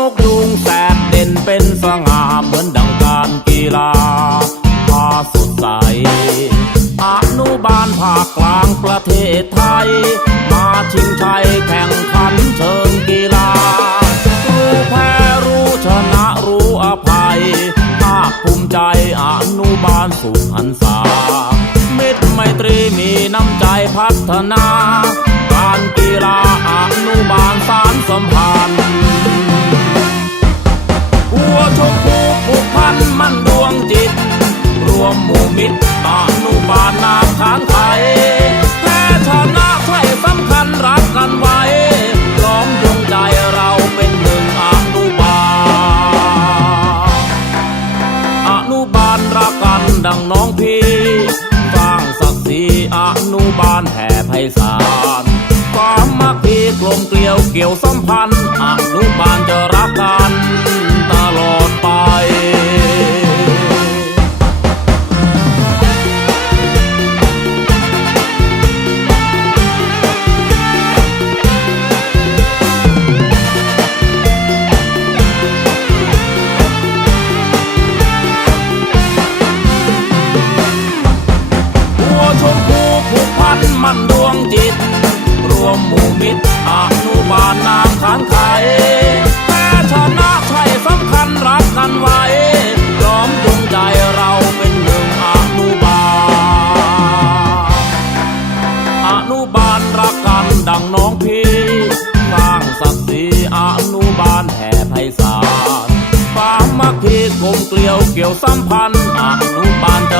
นกยุงแสบเด่นเป็นสง่าเหมือนดังการกีฬาพาสดใสอนุบาลภาคกลางประเทศไทย มาชิงชัยแข่งขันเชิงกีฬารู้แพ้รู้ชนะรู้อภัย ภาคภูมิใจอนุบาลสุพรรณษามิตรไมตรีมีน้ำใจพัฒนา การกีฬาอนุบาลสารสัมพันธ์ มหมู่อนุบาลนามขานไทยแพ้ชนะใช่สำคัญรักกันไว้ล้อมดวงใจเราเป็นหนึ่งอนุบาลอนุบาลรักกันดังน้องพี่สร้างศักดิ์ศรีอนุบาลแผ่ไพศาลความมัคคีกลมเกลียวเกี่ยวสัมพันธ์อนุบาลจะรักกัน กลมเกลียวเกี่ยวสัมพันธ์อนุบาลจะ